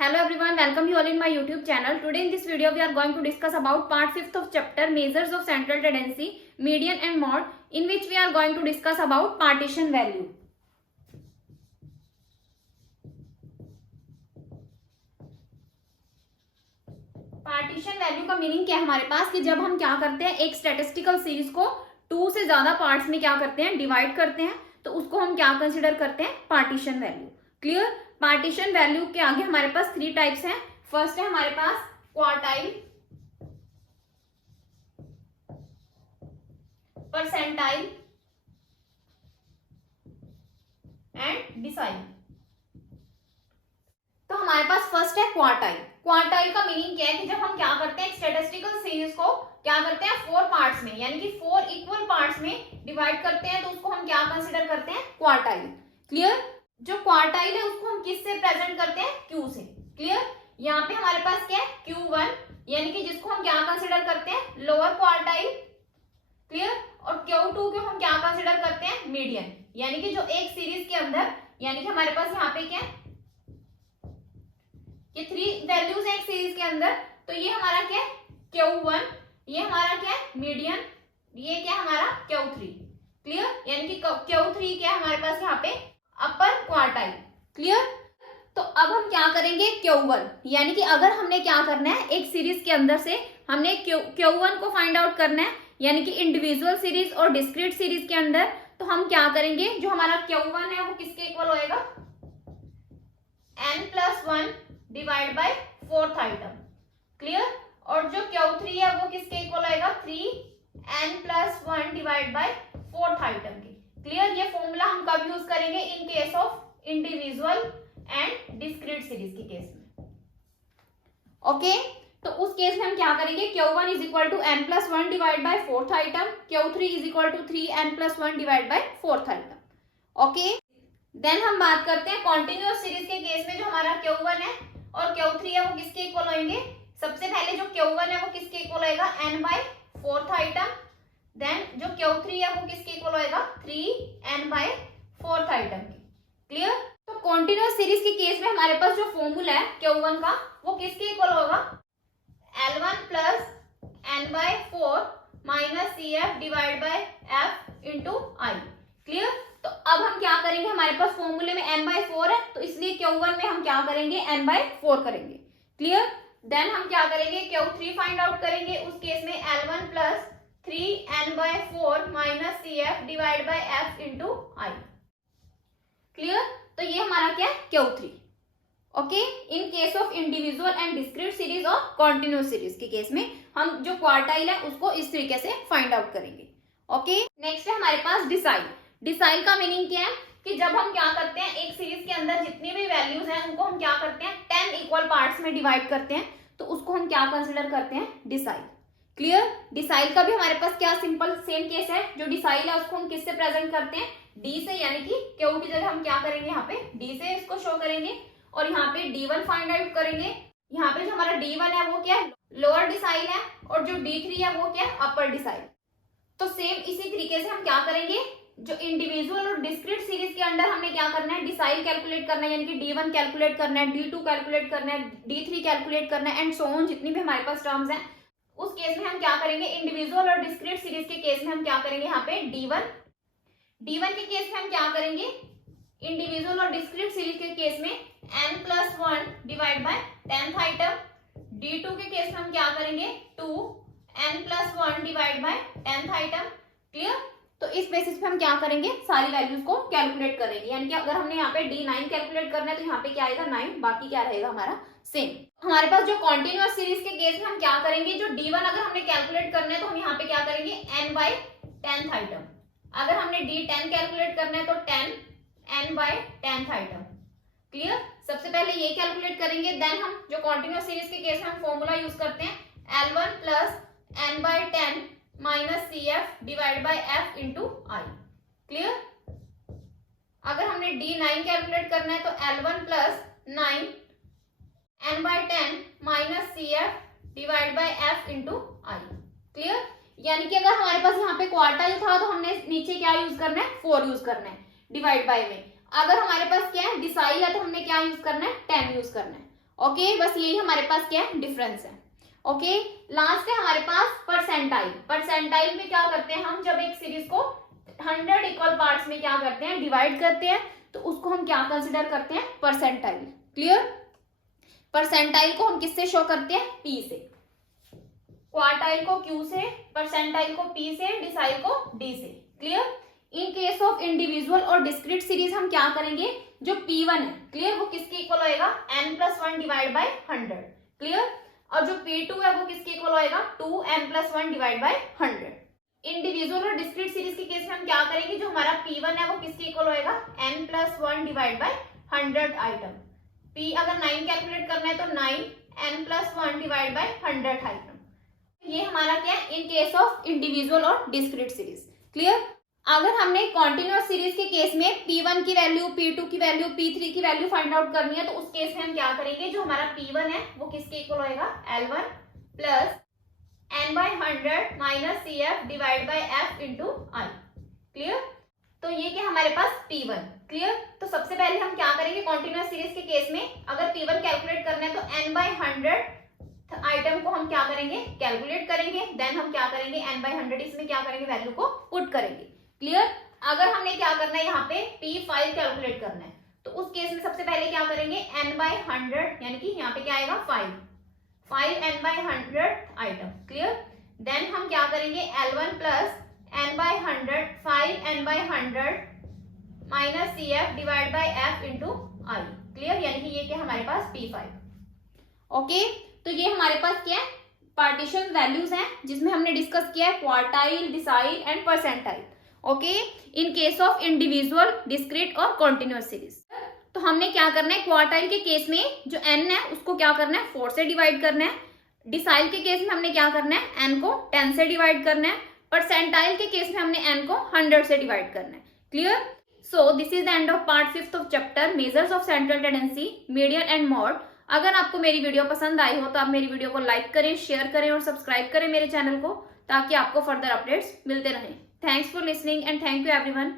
Hello everyone, welcome you all in my YouTube channel. Today in this video we are going to discuss about part 5th of chapter measures of central tendency, median and mode, in which we are going to discuss about partition value. Partition value का meaning क्या है हमारे पास कि जब हम क्या करते हैं एक स्टैटिस्टिकल सीरीज को 2 से ज्यादा पार्ट्स में क्या करते हैं डिवाइड करते हैं तो उसको हम क्या कंसिडर करते हैं partition value. Clear. Partition value के आगे हमारे पास 3 टाइप्स हैं. फर्स्ट है हमारे पास क्वार्टाइल, परसेंटाइल एंड डिसाइल. तो हमारे पास फर्स्ट है क्वार्टाइल. क्वार्टाइल का मीनिंग क्या है कि जब हम क्या करते हैं स्टैटिस्टिकल सीरीज को क्या करते हैं 4 पार्ट्स में यानी कि 4 इक्वल पार्ट्स में डिवाइड करते हैं तो उसको हम क्या कंसिडर करते हैं क्वार्टाइल. क्लियर. जो क्वार्टाइल है उसको हम किससे प्रेजेंट करते हैं Q से. क्लियर. यहाँ पे हमारे पास क्या है Q1 यानी कि जिसको हम क्या कंसिडर करते हैं लोअर क्वार्टाइल. क्लियर. और Q2 को हम क्या कंसिडर करते हैं मीडियन यानी कि जो एक सीरीज के अंदर यानी कि हमारे पास यहाँ पे क्या है ये 3 वैल्यूज है एक सीरीज के अंदर. तो ये हमारा क्या है Q1, ये हमारा क्या है मीडियन, ये क्या है हमारा Q3. क्लियर. यानी कि Q3 क्या है हमारे पास यहाँ पे अपर क्वार्टाइल. क्लियर. तो अब हम क्या करेंगे Q1 यानी कि अगर हमने क्या करना है एक सीरीज के अंदर से हमने Q1 को फाइंड आउट करना है यानी कि इंडिविजुअल सीरीज और डिस्क्रीट सीरीज के अंदर तो हम क्या करेंगे जो हमारा Q1 है वो किसके इक्वल होएगा n+1 divide by 4th item. Clear. और जो Q3 है वो किसके इक्वल होएगा 3n+1 divide by 4th item के. क्लियर. ये फॉर्मूला हम कब यूज करेंगे in case of individual and discrete series के केस में. ओके. तो उस केस में हम क्या करेंगे Q1 is equal to n+1 divide by 4th item, Q3 is equal to 3n+1 divide by 4th item. Okay. Then हम बात करते हैं कॉन्टिन्यूअस सीरीज के केस में जो हमारा Q1 है और Q3 है वो किसके इक्वल होंगे. सबसे पहले जो Q1 है वो किसके इक्वल होएगा n/4th आइटम. देन जो Q3 है वो किसके इक्वल होएगा 3n/4th आइटम की. क्लियर. तो कॉन्टिन्यूअस सीरीज के केस में हमारे पास जो फॉर्मूला है Q1 का वो किसके इक्वल होगा L1 plus n/4 minus CF divide by F into I. Clear. तो अब हम क्या करेंगे हमारे पास फॉर्मूले में n/4 है तो इसलिए Q1 में हम क्या करेंगे n/4 करेंगे. क्लियर. देन हम क्या करेंगे Q3 फाइंड आउट करेंगे. उस केस में L1 plus 3n/4 minus CF divide by F into I. Clear. तो ये हमारा क्या है Q3. Okay. In case of individual and discrete series और कॉन्टिन्यूअस सीरीज के केस में हम जो क्वार्टाइल है उसको इस तरीके से फाइंड आउट करेंगे. ओके. नेक्स्ट है हमारे पास डिसाइल. डिसाइल का मीनिंग क्या है कि जब हम क्या करते हैं एक सीरीज के अंदर जितनी भी वैल्यूज हैं उनको हम क्या करते हैं 10 इक्वल पार्ट्स में डिवाइड करते हैं तो उसको हम क्या कंसिडर करते हैं डिसाइल. क्लियर. डिसाइल का भी हमारे पास क्या सिंपल सेम केस है. जो डिसाइल है उसको हम किससे प्रेजेंट करते हैं D से यानी कि Q की जगह हम क्या करेंगे यहाँ पे D से इसको शो करेंगे और यहाँ पे D1 फाइंड आउट करेंगे. यहाँ पे जो हमारा D1 है वो क्या है लोअर डिसाइल है और जो D3 है वो क्या है अपर डिसाइल. तो सेम इसी तरीके से हम क्या करेंगे जो इंडिविजुअल और डिस्क्रीट सीरीज के अंदर हमने क्या करना है डिसाइल कैलकुलेट करना है यानी कि D1 कैलकुलेट करना है, D2 कैलकुलेट करना है, D3 कैलकुलेट करना है एंड सो ऑन जितनी भी हमारे पास टर्म्स हैं. उस केस में हम क्या करेंगे इंडिविजुअल और डिस्क्रीट सीरीज के केस में हम क्या करेंगे यहाँ पे D1 के केस में हम क्या करेंगे इंडिविजुअल और डिस्क्रीट सीरीज के केस में n+1 divide bye 10th item. D2 के केस में हम क्या करेंगे 2n+1 divide by 10th item. Clear. तो इस बेसिस पे हम क्या करेंगे सारी वैल्यूज को कैलकुलेट करेंगे यानी कि अगर हमने यहाँ पे D9 कैलकुलेट करना है तो यहाँ पे क्या आएगा 9, बाकी क्या रहेगा हमारा सेम. हमारे पास जो कॉन्टिन्यूअस सीरीज के केस में हम क्या करेंगे जो D1 अगर हमने कैलकुलेट करना है तो हम यहाँ पे क्या करेंगे n/10th आइटम. अगर हमने D10 कैलकुलेट करना है तो 10n/10th आइटम. क्लियर. सबसे पहले ये कैलकुलेट करेंगे देन हम जो कॉन्टिन्यूअस सीरीज के केस में हम फॉर्मूला यूज करते हैं L1 plus n/10 minus CF divide by F into I. Clear. अगर हमने D9 कैलकुलेट करना है तो L1 plus 9 n/10 minus CF divide by F into I. Clear. यानी कि अगर हमारे पास यहाँ पे क्वार्टाइल था तो हमने नीचे क्या यूज करना है 4 यूज करना है डिवाइड बाय में. अगर हमारे पास क्या है डिसाइल है तो हमने क्या यूज करना है 10 यूज करना है. ओके, बस यही हमारे पास क्या है, डिफरेंस है। ओके, लास्ट है हमारे पास परसेंटाइल। परसेंटाइल में क्या करते हैं हम, जब एक सीरीज को 100 इक्वल पार्ट्स में क्या करते हैं, डिवाइड करते हैं, तो उसको हम क्या कंसिडर करते हैं, परसेंटाइल। क्लियर? परसेंटाइल को हम किससे शो करते हैं, पी से, क्वार्टाइल को क्यू से, परसेंटाइल को पी से, डिसाइल को डी से। Clear? In case of individual और डिस्क्रीट सीरीज हम क्या करेंगे, जो P1 है, क्लियर, वो किसके इक्वल होएगा, n+1 डिवाइड बाय 100। क्लियर? और जो P2 है वो किसके इक्वल होएगा, 2n+1 डिवाइड बाय 100। इंडिविजुअल और डिस्क्रीट सीरीज के केस में हम क्या करेंगे, जो हमारा P1 है वो किसके इक्वल होएगा, n+1 divide bye 100 item. P अगर 9 कैलकुलेट करना है तो 9 n+1 डिवाइड बाय 100 आइटम। ये हमारा क्या है, इन केस ऑफ इंडिविजुअल और डिस्क्रीट सीरीज। क्लियर? अगर हमने कॉन्टिन्यूअस सीरीज के केस में P1 की वैल्यू, P2 की वैल्यू, P3 की वैल्यू फाइंड आउट करनी है, तो उस केस में हम क्या करेंगे, जो हमारा P1 है वो किसके इक्वल होएगा, L1 plus n/100 minus CF divide by F into I। Clear? तो ये क्या हमारे पास P1। क्लियर? तो सबसे पहले हम क्या करेंगे, कॉन्टिन्यूअस सीरीज के केस में अगर P1 कैलकुलेट करना है तो n/100 आइटम को हम क्या करेंगे, कैलकुलेट करेंगे, देन हम क्या करेंगे, n/100 इसमें क्या करेंगे, वैल्यू को पुट करेंगे। क्लियर? अगर हमने क्या करना है, यहाँ पे P5 कैलकुलेट करना है, तो उस केस में सबसे पहले क्या करेंगे, n/100 यानी कि यहाँ पे क्या आएगा 5 n/100 आइटम। क्लियर? देन हम क्या करेंगे, L1 plus n/100 5 n/100 minus CF divide by F into I। Clear? यानी कि ये क्या हमारे पास P5। ओके, तो ये हमारे पास क्या है, पार्टीशन वैल्यूज हैं, जिसमें हमने डिस्कस किया है quartile, decile and percentile. Okay, in case of individual, discrete और कॉन्टिन्यूअस सीरीज। तो हमने क्या करना है, क्वार्टाइल के केस में जो n है उसको क्या करना है, 4 से डिवाइड करना है। डिसाइल के केस में हमने क्या करना है, n को 10 से डिवाइड करना है। परसेंटाइल के केस में हमने n को 100 से डिवाइड करना है। Clear? So this is the end of part 5th of chapter measures of central tendency, median and mod. अगर आपको मेरी वीडियो पसंद आई हो तो आप मेरी वीडियो को लाइक करें, शेयर करें और सब्सक्राइब करें मेरे चैनल को, ताकि आपको फर्दर अपडेट्स मिलते रहें। Thanks for listening and thank you everyone.